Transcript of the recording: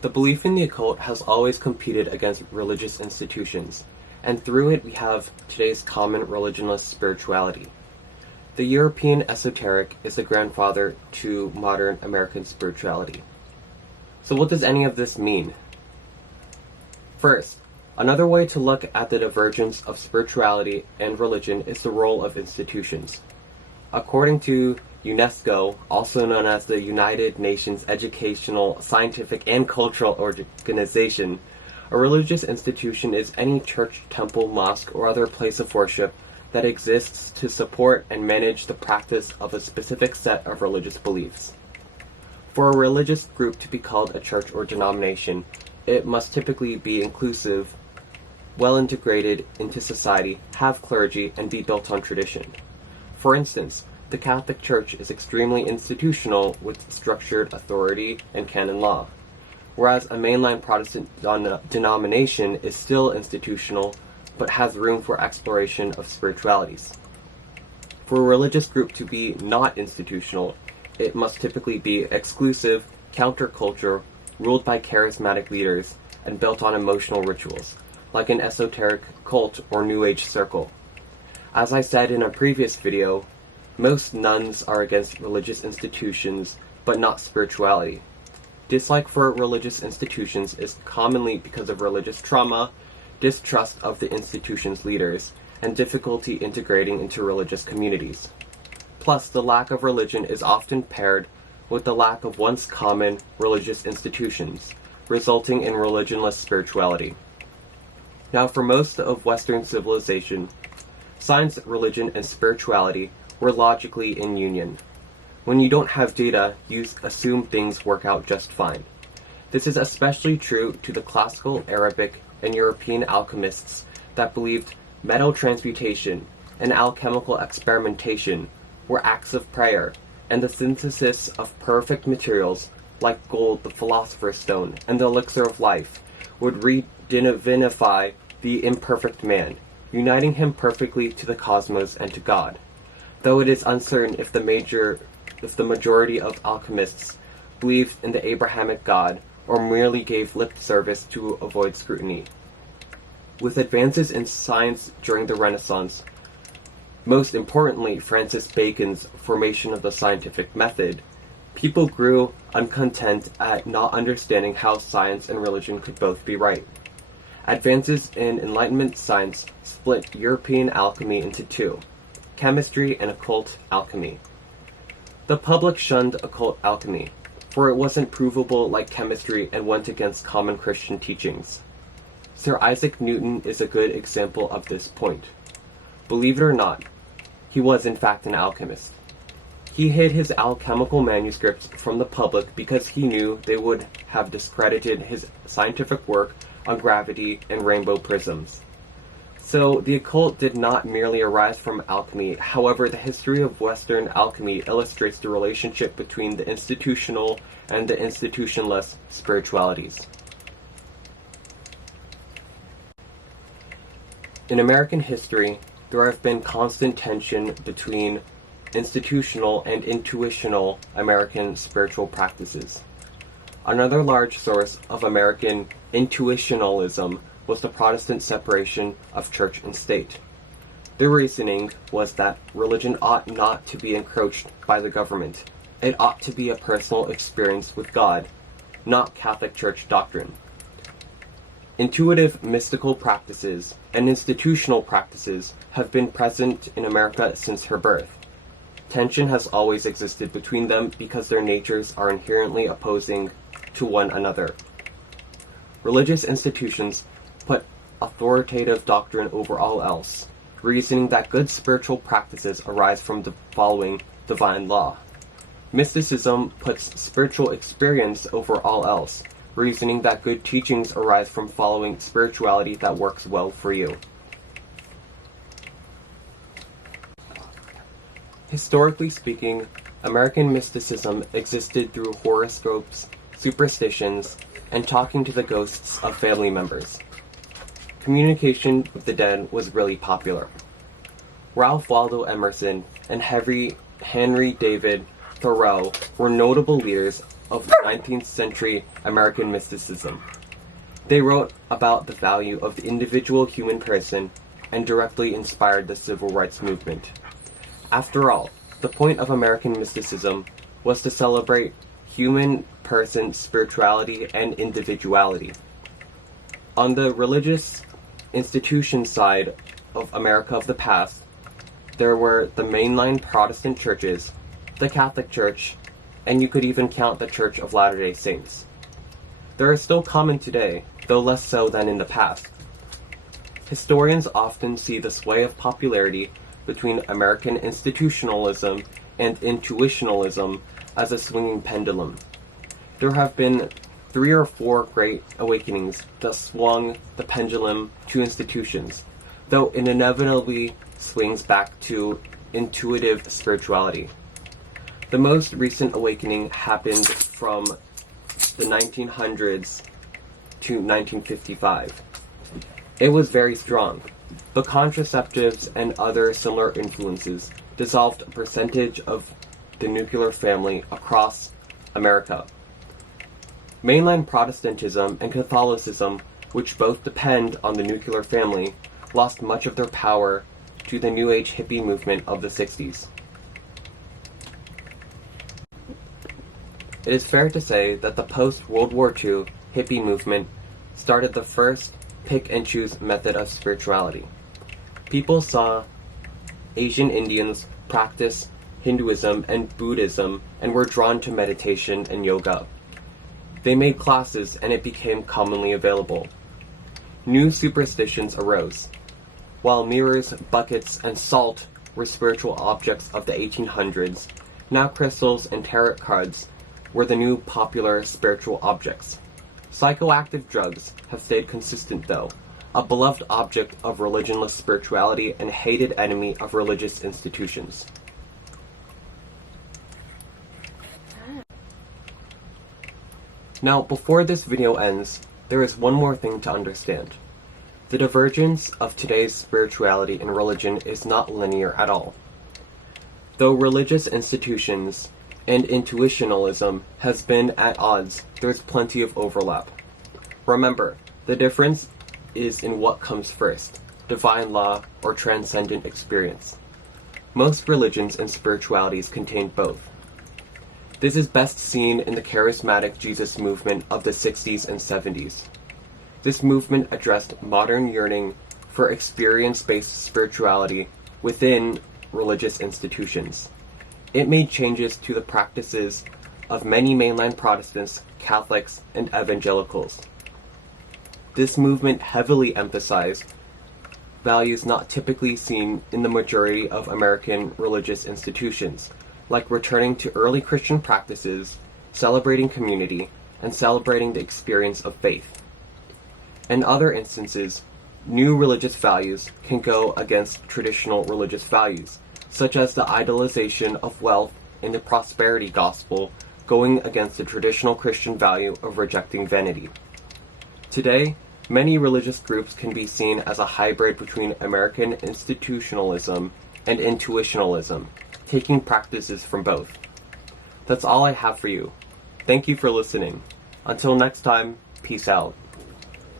The belief in the occult has always competed against religious institutions, and through it we have today's common religionless spirituality. The European esoteric is the grandfather to modern American spirituality. So what does any of this mean? First, another way to look at the divergence of spirituality and religion is the role of institutions. According to UNESCO, also known as the United Nations Educational, Scientific, and Cultural Organization, a religious institution is any church, temple, mosque, or other place of worship that exists to support and manage the practice of a specific set of religious beliefs. For a religious group to be called a church or denomination, it must typically be inclusive, well integrated into society, have clergy, and be built on tradition. For instance, the Catholic Church is extremely institutional with structured authority and canon law, whereas a mainline Protestant denomination is still institutional but has room for exploration of spiritualities. For a religious group to be not institutional, it must typically be exclusive, counterculture, ruled by charismatic leaders, and built on emotional rituals, like an esoteric cult or New Age circle. As I said in a previous video, most nuns are against religious institutions, but not spirituality. Dislike for religious institutions is commonly because of religious trauma, distrust of the institution's leaders, and difficulty integrating into religious communities. Plus, the lack of religion is often paired with the lack of once common religious institutions, resulting in religionless spirituality. Now, for most of Western civilization, science, religion, and spirituality were logically in union. When you don't have data, you assume things work out just fine. This is especially true to the classical Arabic and European alchemists that believed metal transmutation and alchemical experimentation were acts of prayer, and the synthesis of perfect materials like gold, the philosopher's stone, and the elixir of life would redivify the imperfect man, uniting him perfectly to the cosmos and to God. Though it is uncertain if the majority of alchemists believed in the Abrahamic God or merely gave lip service to avoid scrutiny. With advances in science during the Renaissance, most importantly Francis Bacon's formation of the scientific method, people grew uncontent at not understanding how science and religion could both be right. Advances in Enlightenment science split European alchemy into two: chemistry and occult alchemy. The public shunned occult alchemy, for it wasn't provable like chemistry and went against common Christian teachings. Sir Isaac Newton is a good example of this point. Believe it or not, he was in fact an alchemist. He hid his alchemical manuscripts from the public because he knew they would have discredited his scientific work on gravity and rainbow prisms. So the occult did not merely arise from alchemy. However, the history of Western alchemy illustrates the relationship between the institutional and the institutionless spiritualities. In American history, there have been constant tension between institutional and intuitional American spiritual practices. Another large source of American intuitionalism was the Protestant separation of church and state. Their reasoning was that religion ought not to be encroached by the government. It ought to be a personal experience with God, not Catholic Church doctrine. Intuitive mystical practices and institutional practices have been present in America since her birth. Tension has always existed between them because their natures are inherently opposing to one another. Religious institutions put authoritative doctrine over all else, reasoning that good spiritual practices arise from following divine law. Mysticism puts spiritual experience over all else, reasoning that good teachings arise from following spirituality that works well for you. Historically speaking, American mysticism existed through horoscopes, superstitions, and talking to the ghosts of family members. Communication with the dead was really popular. Ralph Waldo Emerson and Henry David Thoreau were notable leaders of the 19th century American mysticism. They wrote about the value of the individual human person and directly inspired the civil rights movement. After all, the point of American mysticism was to celebrate human person spirituality and individuality. On the religious institution side of America of the past, there were the mainline Protestant churches, the Catholic Church, and you could even count the Church of Latter-day Saints. They are still common today, though less so than in the past. Historians often see the sway of popularity between American institutionalism and intuitionalism as a swinging pendulum. There have been 3 or 4 great awakenings that swung the pendulum to institutions, though it inevitably swings back to intuitive spirituality. The most recent awakening happened from the 1900s to 1955. It was very strong. The contraceptives and other similar influences dissolved a percentage of the nuclear family across America. Mainline Protestantism and Catholicism, which both depend on the nuclear family, lost much of their power to the New Age hippie movement of the 60s. It is fair to say that the post-World War II hippie movement started the first pick-and-choose method of spirituality. People saw Asian Indians practice Hinduism and Buddhism and were drawn to meditation and yoga. They made classes and it became commonly available. New superstitions arose. While mirrors, buckets, and salt were spiritual objects of the 1800s, now crystals and tarot cards were the new popular spiritual objects. Psychoactive drugs have stayed consistent though, a beloved object of religionless spirituality and hated enemy of religious institutions. Now, before this video ends, there is one more thing to understand. The divergence of today's spirituality and religion is not linear at all. Though religious institutions and intuitionalism has been at odds, there's plenty of overlap. Remember, the difference is in what comes first, divine law or transcendent experience. Most religions and spiritualities contain both. This is best seen in the charismatic Jesus movement of the 60s and 70s. This movement addressed modern yearning for experience-based spirituality within religious institutions. It made changes to the practices of many mainline Protestants, Catholics, and evangelicals. This movement heavily emphasized values not typically seen in the majority of American religious institutions, like returning to early Christian practices, celebrating community, and celebrating the experience of faith. In other instances, new religious values can go against traditional religious values, such as the idolization of wealth in the prosperity gospel going against the traditional Christian value of rejecting vanity. Today, many religious groups can be seen as a hybrid between American institutionalism and intuitionalism, taking practices from both. That's all I have for you. Thank you for listening. Until next time, peace out.